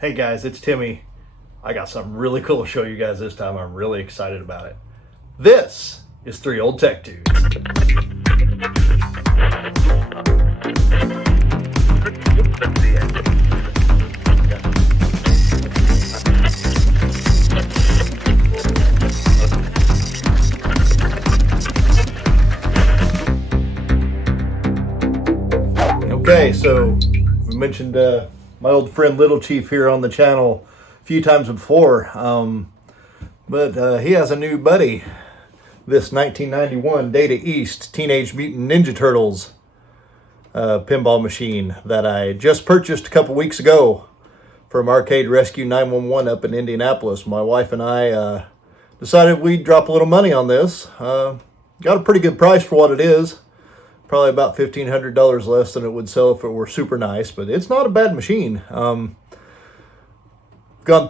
Hey guys, it's Timmy. I got something really cool to show you guys this time. I'm really excited about it. This is 3 old tech dudes. Okay, so we mentioned my old friend Little Chief here on the channel a few times before, but he has a new buddy, this 1991 Data East Teenage Mutant Ninja Turtles pinball machine that I just purchased a couple weeks ago from Arcade Rescue 911 up in Indianapolis. My wife and I decided we'd drop a little money on this. Got a pretty good price for what it is. Probably about $1,500 less than it would sell if it were super nice, but it's not a bad machine. Gone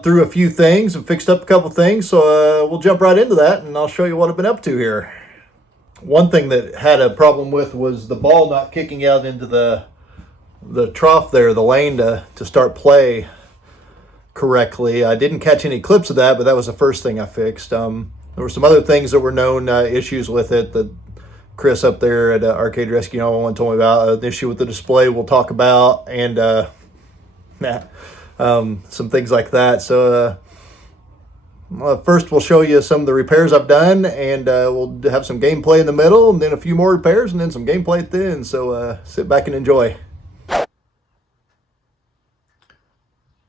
through a few things and fixed up a couple things, so we'll jump right into that and I'll show you what I've been up to here. One thing that had a problem with was the ball not kicking out into the trough there, the lane to start play correctly. I didn't catch any clips of that, but that was the first thing I fixed. There were some other things that were known issues with it that Chris up there at Arcade Rescue 911 told me about. The issue with the display we'll talk about, and some things like that. So first we'll show you some of the repairs I've done, and we'll have some gameplay in the middle, and then a few more repairs, and then some gameplay at the end. So sit back and enjoy.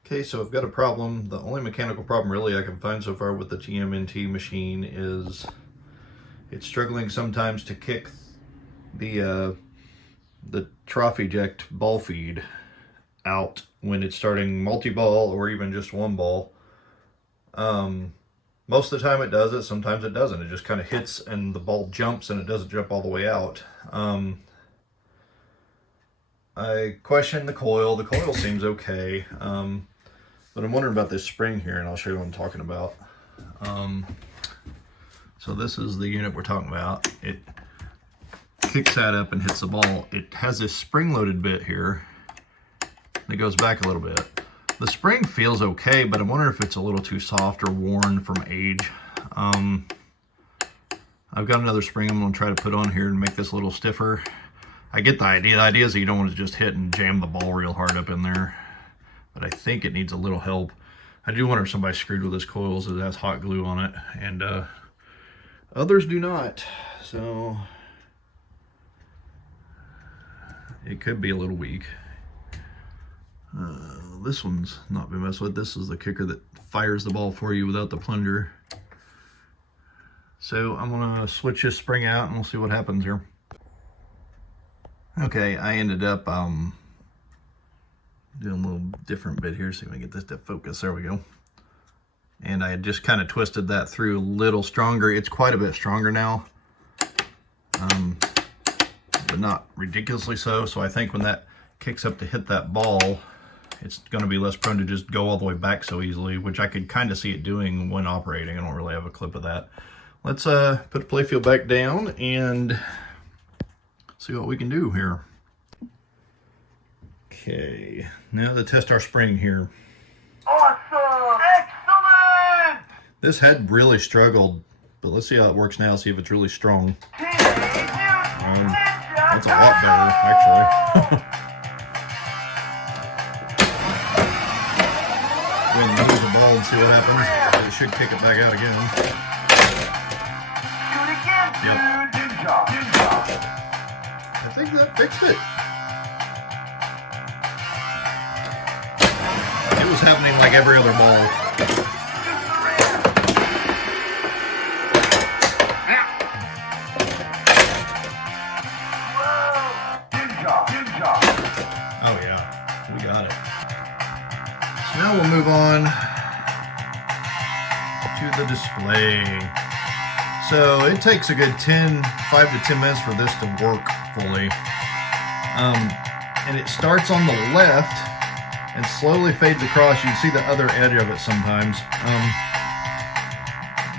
Okay, so I've got a problem. The only mechanical problem really I can find so far with the TMNT machine is it's struggling sometimes to kick the trough eject ball feed out when it's starting multi-ball or even just one ball. Most of the time it does it, sometimes it doesn't. It just kind of hits and the ball jumps and it doesn't jump all the way out. I questioned the coil. The coil seems okay, but I'm wondering about this spring here, and I'll show you what I'm talking about. So this is the unit we're talking about. It kicks that up and hits the ball. It has this spring-loaded bit here. It goes back a little bit. The spring feels okay, but I'm wondering if it's a little too soft or worn from age. I've got another spring I'm going to try to put on here and make this a little stiffer. I get the idea. The idea is that you don't want to just hit and jam the ball real hard up in there, but I think it needs a little help. I do wonder if somebody screwed with this coil so it has hot glue on it, and others do not, so it could be a little weak. This one's not been messed with. This is the kicker that fires the ball for you without the plunger. So I'm gonna switch this spring out and we'll see what happens here. Okay, I ended up doing a little different bit here. See if I can get this to focus. There we go. And I just kind of twisted that through a little stronger. It's quite a bit stronger now, but not ridiculously so. So I think when that kicks up to hit that ball, it's going to be less prone to just go all the way back so easily, which I could kind of see it doing when operating. I don't really have a clip of that. Let's put the playfield back down and see what we can do here. Okay, now to test our spring here. Awesome! Excellent! This had really struggled, but let's see how it works now, see if it's really strong. That's a lot better, actually. Go ahead and move the ball and see what happens. It should kick it back out again. Shoot again, Yep. dude. Good job. Good job. I think that fixed it. It was happening like every other ball. Oh yeah, we got it. So now we'll move on to the display. So it takes a good 5 to 10 minutes for this to work fully. And it starts on the left and slowly fades across. You can see the other edge of it sometimes.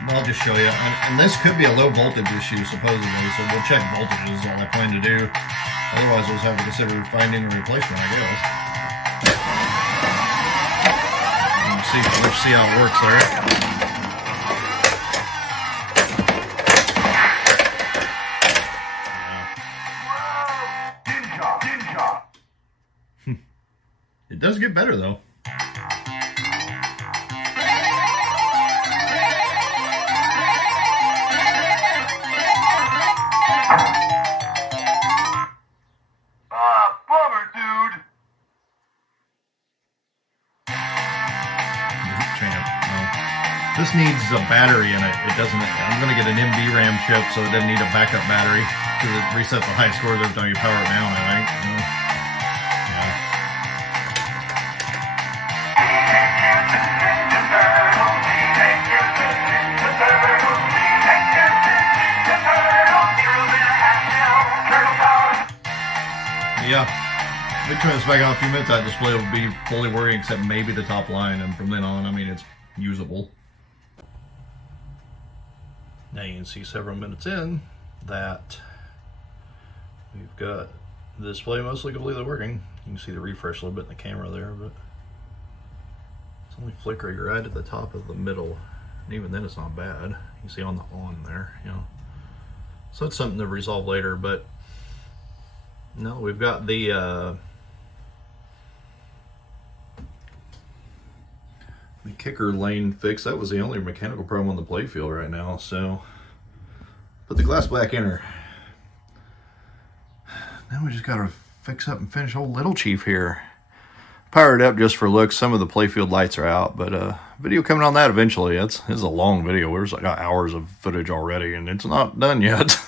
I'll just show you. And this could be a low voltage issue supposedly, so we'll check voltages is all I plan to do. Otherwise we'll just have to consider finding a replacement, I guess. see how it works there. It does get better though. Bummer, dude. Champ. No. This needs a battery in it. It doesn't. I'm gonna get an NVRAM chip, so it doesn't need a backup battery because it resets the high scores every time you power it down. I think. Yeah. Yeah, we turn this back on a few minutes, that display will be fully working except maybe the top line, and from then on, I mean, it's usable. Now you can see several minutes in that we've got the display mostly completely working. You can see the refresh a little bit in the camera there, but it's only flickering right at the top of the middle, and even then it's not bad. You can see on the on there, you know. So it's something to resolve later, but no, we've got the kicker lane fixed. That was the only mechanical problem on the playfield right now. So put the glass back in her. Now we just gotta fix up and finish old Little Chief here. Power it up just for looks. Some of the playfield lights are out, but video coming on that eventually. It's a long video. We're just got hours of footage already, and it's not done yet.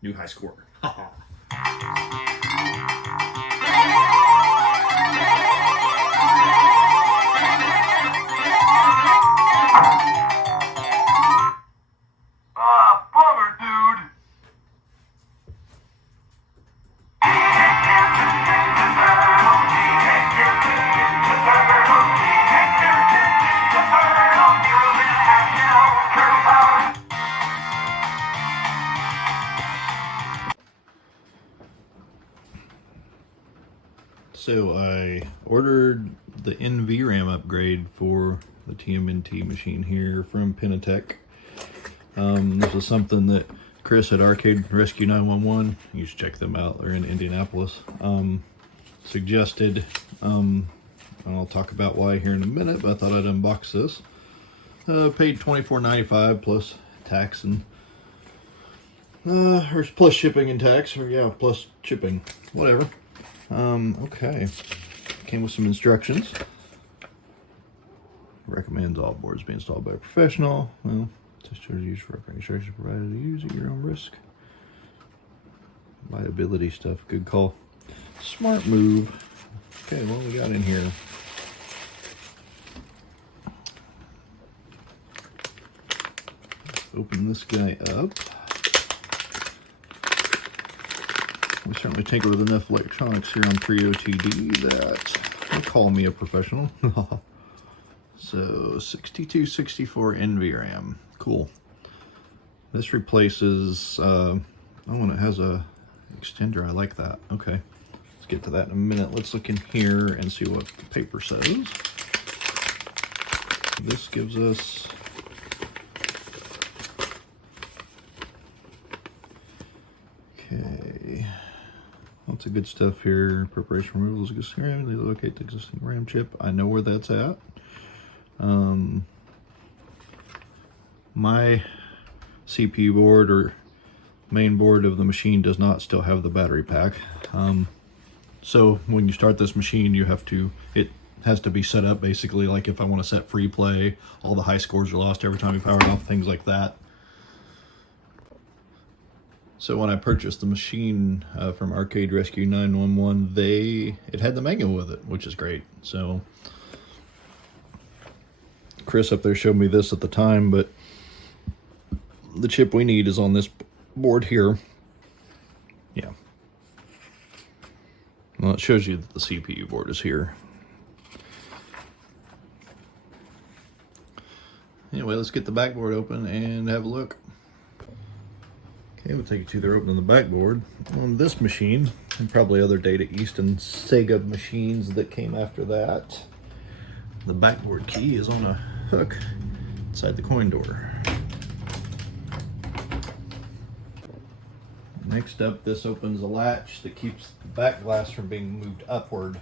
New high score. Bummer, dude. So I ordered the NVRAM upgrade for the TMNT machine here from Pinitech. This is something that Chris at Arcade Rescue 911, you should check them out, they're in Indianapolis, suggested. I'll talk about why here in a minute, but I thought I'd unbox this. Paid $24.95 plus tax and or plus shipping and tax, or yeah, plus shipping, whatever. Okay. Came with some instructions. Recommends all boards be installed by a professional. Well, test charge used for operating instructions provided to use at your own risk. Liability stuff, good call. Smart move. Okay, what we got in here? Open this guy up. We certainly tinker with enough electronics here on pre-OTD that they call me a professional. So 6264 NVRAM, cool. This replaces, oh, and it has a extender, I like that. Okay, let's get to that in a minute. Let's look in here and see what the paper says. This gives us lots of good stuff here. Preparation removal is existing RAM. They locate the existing RAM chip. I know where that's at. My CPU board or main board of the machine does not still have the battery pack. So when you start this machine, you have to, it has to be set up basically like if I want to set free play, all the high scores are lost every time you power it off, things like that. So when I purchased the machine from Arcade Rescue 911, it had the manual with it, which is great. So Chris up there showed me this at the time, but the chip we need is on this board here. Yeah. Well, it shows you that the CPU board is here. Anyway, let's get the backboard open and have a look. Okay, we'll take you to their opening the backboard. On this machine, and probably other Data East and Sega machines that came after that, the backboard key is on a hook inside the coin door. Next up, this opens a latch that keeps the back glass from being moved upward,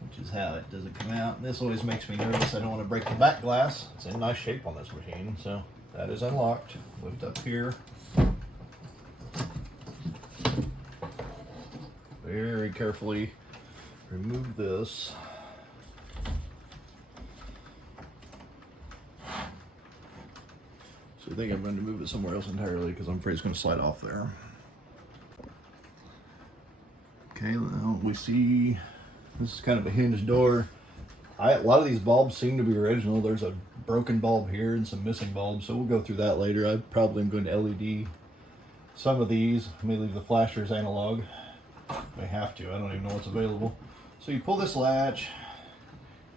which is how it doesn't come out. And this always makes me nervous. I don't want to break the back glass. It's in nice shape on this machine, so that is unlocked. Lift up here. Very carefully remove this. So I think I'm going to move it somewhere else entirely because I'm afraid it's going to slide off there. Okay, now we see this is kind of a hinged door. A lot of these bulbs seem to be original. There's a broken bulb here and some missing bulbs, so we'll go through that later. I probably am going to LED some of these. I may leave the flashers analog. May have to. I don't even know what's available. So you pull this latch,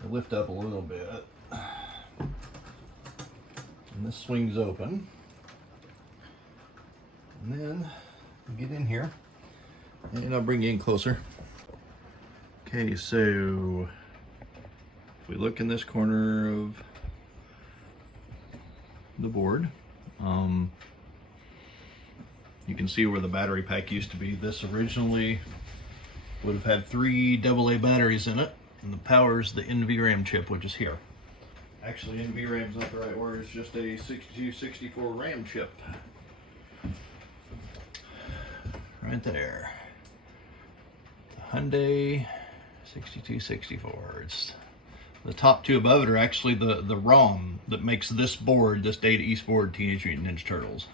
you lift up a little bit, and this swings open. And then you get in here, and I'll bring you in closer. Okay, so if we look in this corner of the board, you can see where the battery pack used to be. This originally would have had 3 AA batteries in it, and the power is the NVRAM chip, which is here. Actually, NVRAM is not the right word, it's just a 6264 RAM chip. Right there. Hyundai 6264. It's The top two above it are actually the ROM that makes this board, this Data East board, Teenage Mutant Ninja Turtles.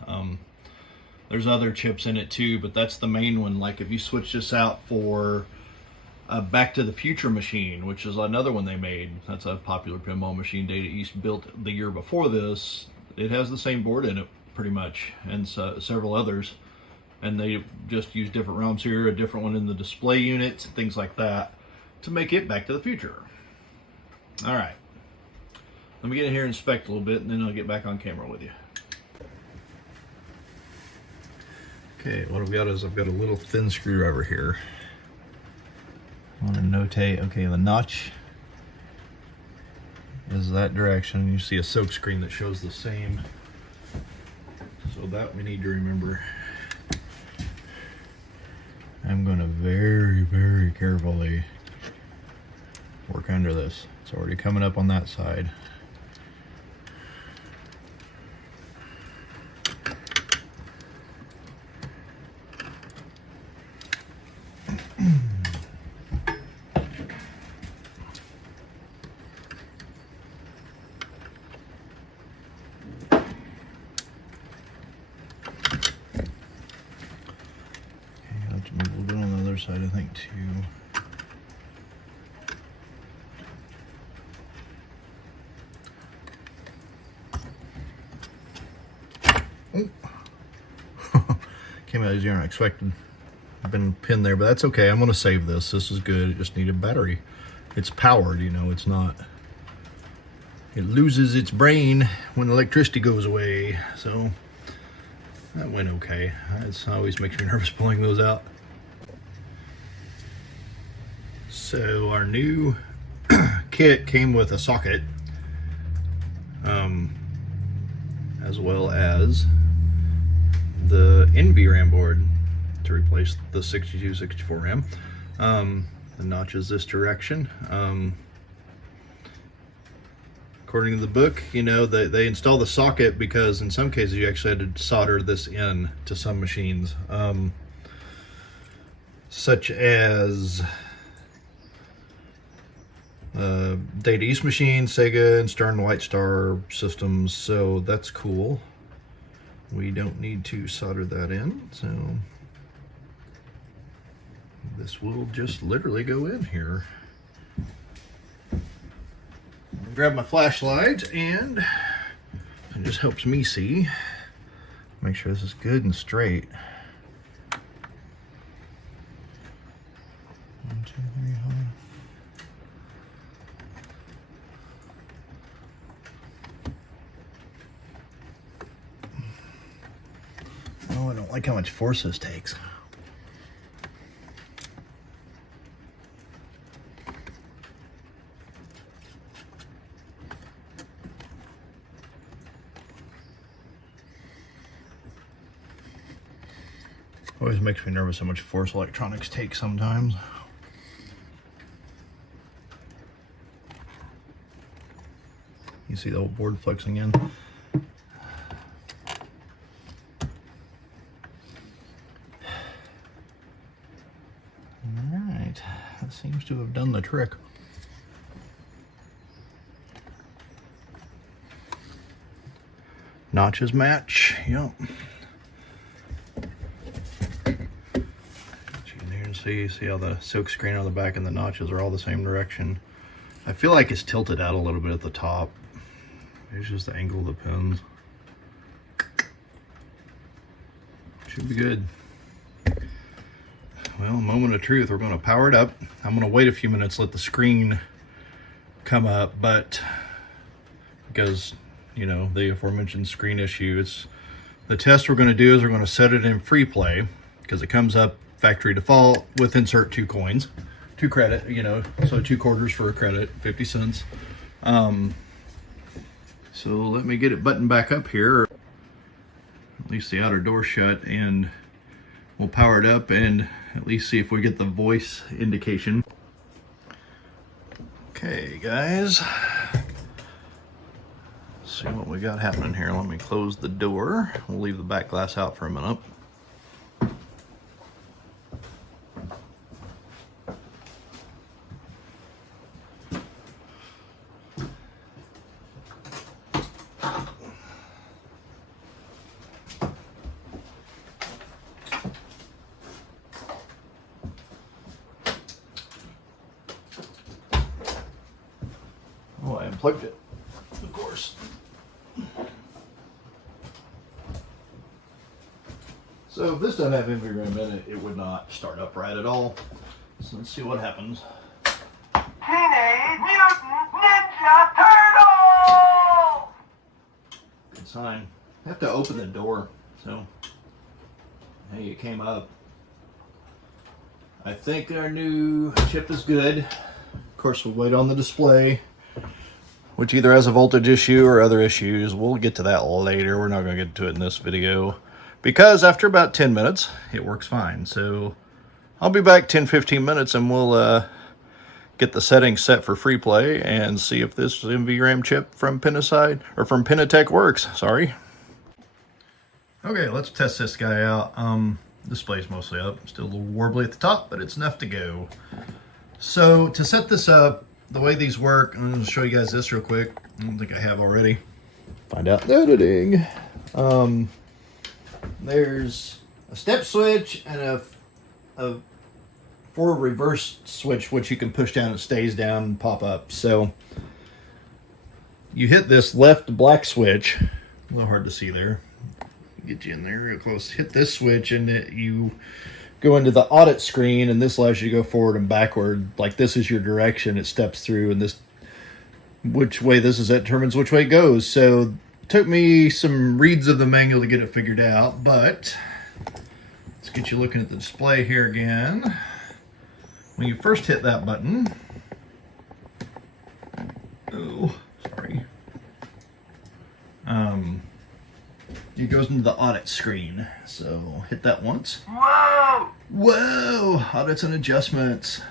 There's other chips in it too, but that's the main one. Like if you switch this out for a Back to the Future machine, which is another one they made. That's a popular pinball machine Data East built the year before this. It has the same board in it pretty much, and several others. And they just use different ROMs here, a different one in the display unit, things like that, to make it Back to the Future. All right, let me get in here and inspect a little bit, and then I'll get back on camera with you. Okay, what I've got is I've got a little thin screwdriver here. I want to notate, okay, the notch is that direction. You see a silk screen that shows the same. So that we need to remember. I'm going to very, very carefully work under this. It's already coming up on that side. A little bit on the other side, I think, too. Came out easier than I expected. I've been pinned there, but that's okay. I'm going to save this. This is good. It just needed battery. It's powered, you know. It's not. It loses its brain when electricity goes away. So that went okay. It always makes me nervous pulling those out. So our new kit came with a socket, as well as the NVRAM board to replace the 6264 RAM. The notch is this direction. According to the book, you know, they install the socket because in some cases you actually had to solder this in to some machines, such as Data East machine, Sega, and Stern White Star systems. So that's cool. We don't need to solder that in, so this will just literally go in here. I'll grab my flashlight, and it just helps me see. Make sure this is good and straight. 1, 2, 3, 4. Oh, I don't like how much force this takes. Always makes me nervous how much force electronics take sometimes. You see the whole board flexing in. Alright, that seems to have done the trick. Notches match, yep. See how the silk screen on the back and the notches are all the same direction. I feel like it's tilted out a little bit at the top. It's just the angle of the pins. Should be good. Well, moment of truth. We're going to power it up. I'm going to wait a few minutes, let the screen come up, but because, you know, the aforementioned screen issue, it's the test we're going to do is we're going to set it in free play because it comes up factory default with insert 2 coins, 2 credit, you know, so 2 quarters for a credit, 50 cents. So let me get it buttoned back up here, at least the outer door shut, and we'll power it up and at least see if we get the voice indication. Okay, guys, let's see what we got happening here. Let me close the door. We'll leave the back glass out for a minute. unplugged it, of course. So if this doesn't have NVRAM in it, it would not start up right at all. So let's see what happens. Teenage Mutant Ninja Turtles! Good sign. I have to open the door. So, hey, it came up. I think our new chip is good. Of course, we'll wait on the display, which either has a voltage issue or other issues. We'll get to that later. We're not going to get to it in this video because after about 10 minutes, it works fine. So I'll be back 10-15 minutes and we'll get the settings set for free play and see if this NVRAM chip from Pinitech works. Sorry. Okay, let's test this guy out. Display's mostly up. Still a little warbly at the top, but it's enough to go. So to set this up, the way these work, I'm going to show you guys this real quick. I don't think I have already. Find out in editing. There's a step switch and a forward reverse switch, which you can push down, it stays down and pop up. So you hit this left black switch, a little hard to see there. Get you in there real close. Hit this switch and you go into the audit screen, and this allows you to go forward and backward. Like this is your direction, it steps through, and this which way this is at determines which way it goes. So it took me some reads of the manual to get it figured out, but let's get you looking at the display here again. When you first hit that button, oh, sorry. It goes into the audit screen. So hit that once. Whoa! Whoa! Audits and adjustments.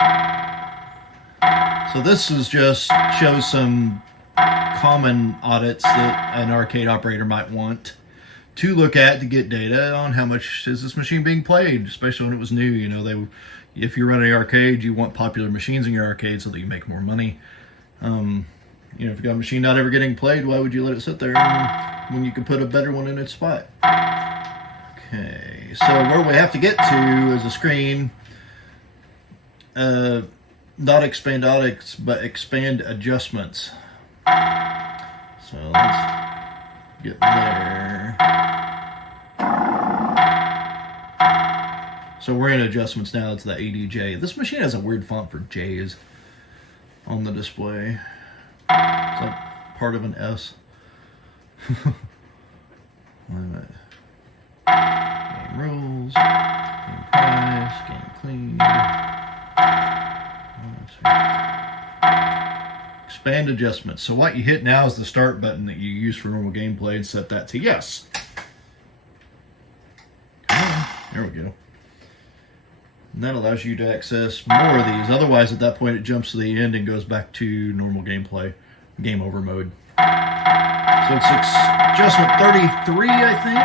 So this is just shows some common audits that an arcade operator might want to look at to get data on how much is this machine being played, especially when it was new. You know, if you're running an arcade, you want popular machines in your arcade so that you make more money. You know, if you got a machine not ever getting played, why would you let it sit there when you could put a better one in its spot? Okay, so where we have to get to is a screen. Not expand audits, but expand adjustments. So let's get there. So we're in adjustments now. It's the ADJ. This machine has a weird font for J's on the display. It's like part of an S. Wait a minute. Game rules, game price, game clean. Expand adjustments. So what you hit now is the start button that you use for normal gameplay and set that to yes. There we go. And that allows you to access more of these. Otherwise, at that point, it jumps to the end and goes back to normal gameplay, game over mode. So it's adjustment 33, I think.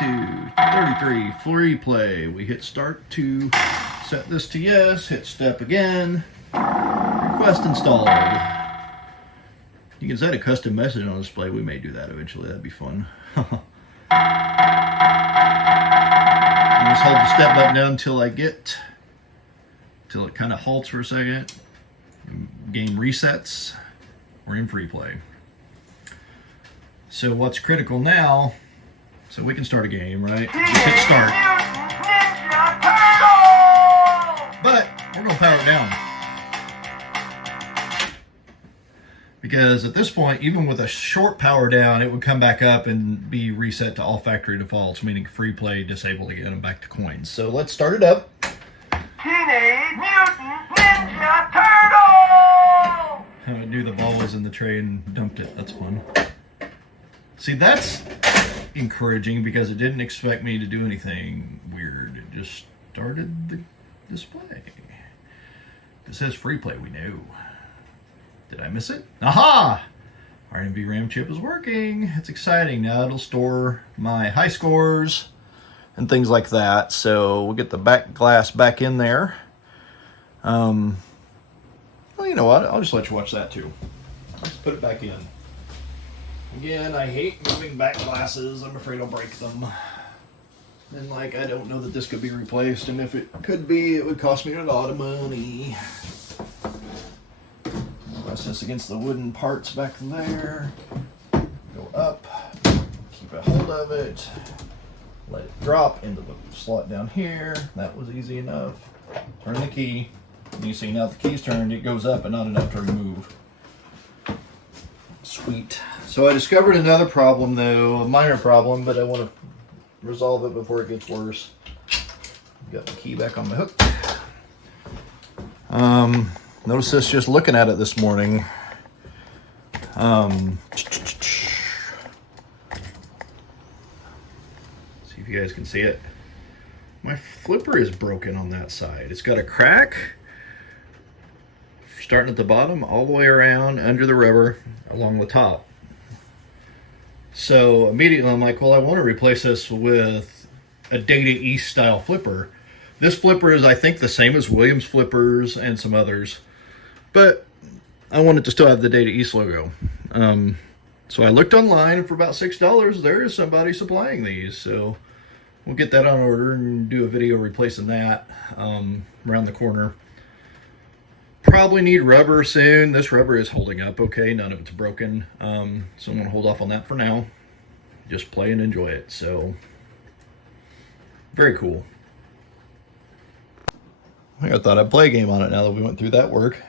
32, 33, free play. We hit start to set this to yes, hit step again, request installed. You can set a custom message on display. We may do that eventually, that'd be fun. I'll just hold the step button down until it kind of halts for a second. Game resets. We're in free play. So what's critical now, so we can start a game, right? Just hit start. But we're going to power it down. Because at this point, even with a short power down, it would come back up and be reset to all factory defaults, meaning free play disabled again and back to coins. So let's start it up. Teenage Mutant Ninja Turtles! I knew the ball was in the tray and dumped it. That's fun. See, that's encouraging because it didn't expect me to do anything weird. It just started the display. It says free play, we know. Did I miss it? Aha! Our NVRAM chip is working. It's exciting. Now it'll store my high scores and things like that. So we'll get the back glass back in there. Well, you know what? I'll just let you watch that too. Let's put it back in. Again, I hate moving back glasses. I'm afraid I'll break them. And like, I don't know that this could be replaced, and if it could be, it would cost me a lot of money. Press this against the wooden parts back there. Go up, keep a hold of it, let it drop into the slot down here. That was easy enough. Turn the key. And you see now the key's turned, it goes up, but not enough to remove. Sweet. So I discovered another problem though, a minor problem, but I want to resolve it before it gets worse. Got the key back on my hook. Notice this just looking at it this morning. See if you guys can see it. My flipper is broken on that side. It's got a crack starting at the bottom all the way around under the rubber along the top. So immediately I'm like, well, I want to replace this with a Data East style flipper. This flipper is, I think, the same as Williams flippers and some others, but I want it to still have the Data East logo. So I looked online, and for about $6, there is somebody supplying these. So we'll get that on order and do a video replacing that around the corner. Probably need rubber soon. This rubber is holding up okay. None of it's broken. So I'm going to hold off on that for now. Just play and enjoy it. So, very cool. I thought I'd play a game on it now that we went through that work.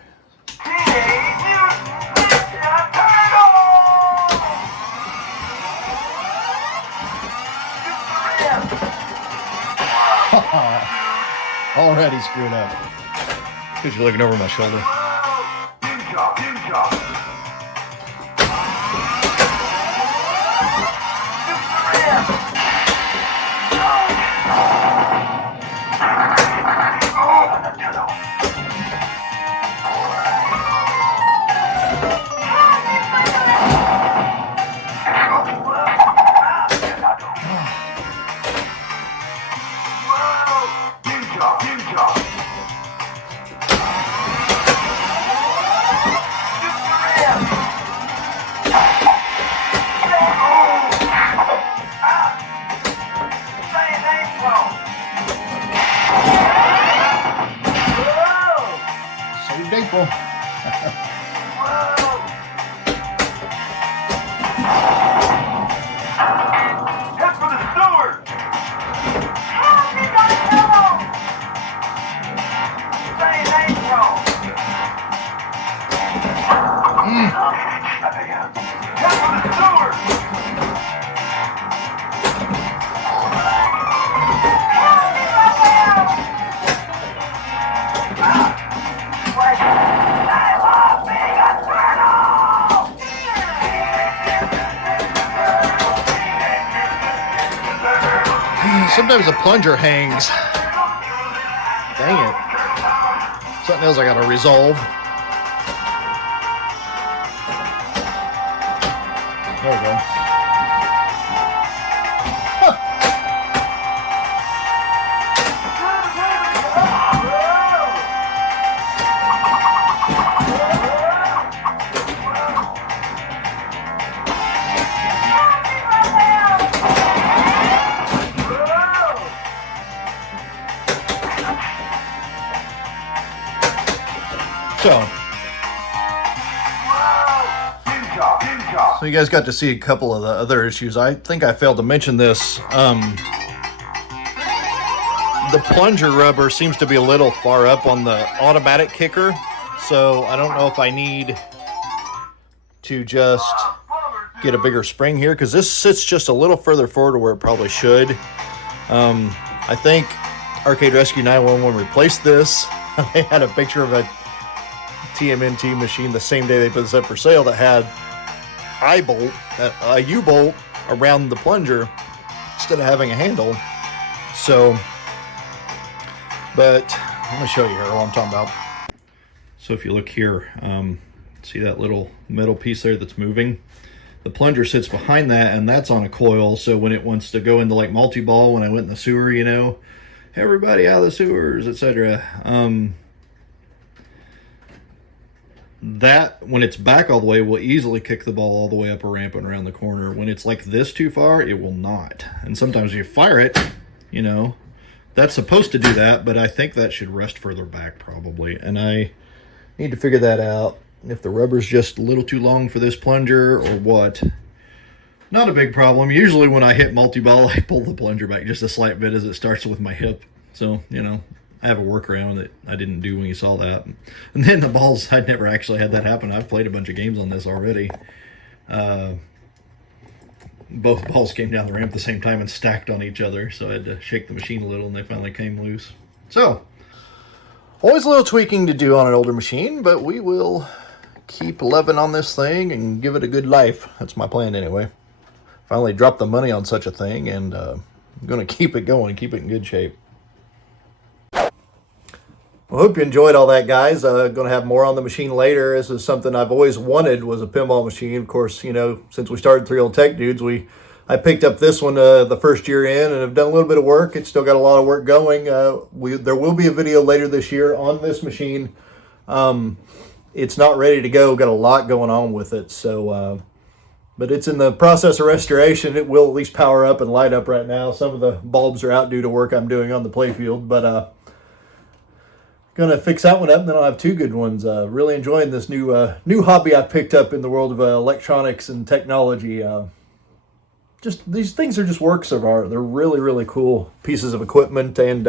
Already screwed up. Because you're looking over my shoulder. April. Head for the sewer! Say April! Head for the sewer! Sometimes the plunger hangs. Dang it. Something else I gotta resolve. There we go. So you guys got to see a couple of the other issues. I think I failed to mention this. The plunger rubber seems to be a little far up on the automatic kicker. So I don't know if I need to just get a bigger spring here, because this sits just a little further forward to where it probably should. I think Arcade Rescue 911 replaced this. They had a picture of a TMNT machine the same day they put this up for sale that had I-bolt, a U-bolt around the plunger instead of having a handle. So, but let me show you here what I'm talking about. So if you look here, see that little metal piece there that's moving? The plunger sits behind that, and that's on a coil. So when it wants to go into like multi-ball, when I went in the sewer, you know, everybody out of the sewers, etc. That, when it's back all the way, will easily kick the ball all the way up a ramp and around the corner. When it's like this too far, it will not. And sometimes you fire it, you know. That's supposed to do that, but I think that should rest further back probably. And I need to figure that out. If the rubber's just a little too long for this plunger or what. Not a big problem. Usually when I hit multi-ball, I pull the plunger back just a slight bit as it starts with my hip. So, you know, I have a workaround that I didn't do when you saw that. And then the balls, I'd never actually had that happen. I've played a bunch of games on this already. Both balls came down the ramp at the same time and stacked on each other, so I had to shake the machine a little and they finally came loose. So, always a little tweaking to do on an older machine, but we will keep loving on this thing and give it a good life. That's my plan anyway. Finally dropped the money on such a thing, and I'm going to keep it going, keep it in good shape. Well, hope you enjoyed all that, guys. Going to have more on the machine later. This is something I've always wanted, was a pinball machine. Of course, you know, since we started Three Old Tech Dudes, I picked up this one the first year in and have done a little bit of work. It's still got a lot of work going. There will be a video later this year on this machine. It's not ready to go. Got a lot going on with it. So, but it's in the process of restoration. It will at least power up and light up right now. Some of the bulbs are out due to work I'm doing on the playfield, but gonna fix that one up, and then I'll have two good ones. Really enjoying this new hobby I've picked up in the world of electronics and technology. Just these things are just works of art. They're really, really cool pieces of equipment, and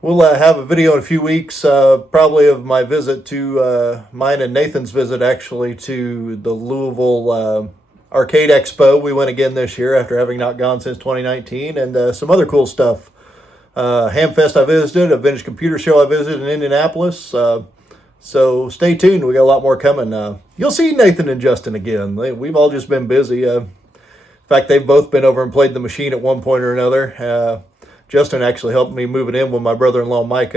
we'll have a video in a few weeks, probably of my visit to mine and Nathan's visit actually to the Louisville Arcade Expo. We went again this year after having not gone since 2019, and some other cool stuff. Hamfest I visited, a vintage computer show I visited in Indianapolis. So stay tuned. We got a lot more coming. You'll see Nathan and Justin again. We've all just been busy. In fact, they've both been over and played the machine at one point or another. Justin actually helped me move it in with my brother-in-law Mike,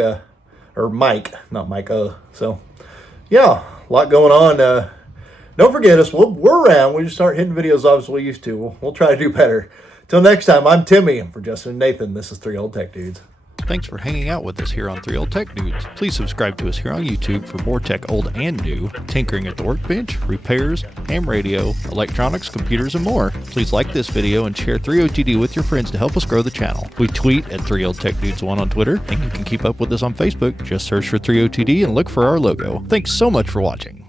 not Micah. So yeah, a lot going on. Don't forget us. We're around. We just start hitting videos obviously we used to. We'll try to do better. Till next time, I'm Timmy, and for Justin and Nathan, this is Three Old Tech Dudes. Thanks for hanging out with us here on Three Old Tech Dudes. Please subscribe to us here on YouTube for more tech old and new, tinkering at the workbench, repairs, ham radio, electronics, computers, and more. Please like this video and share 3OTD with your friends to help us grow the channel. We tweet at 3 Old Tech Dudes 1 on Twitter, and you can keep up with us on Facebook. Just search for 3OTD and look for our logo. Thanks so much for watching.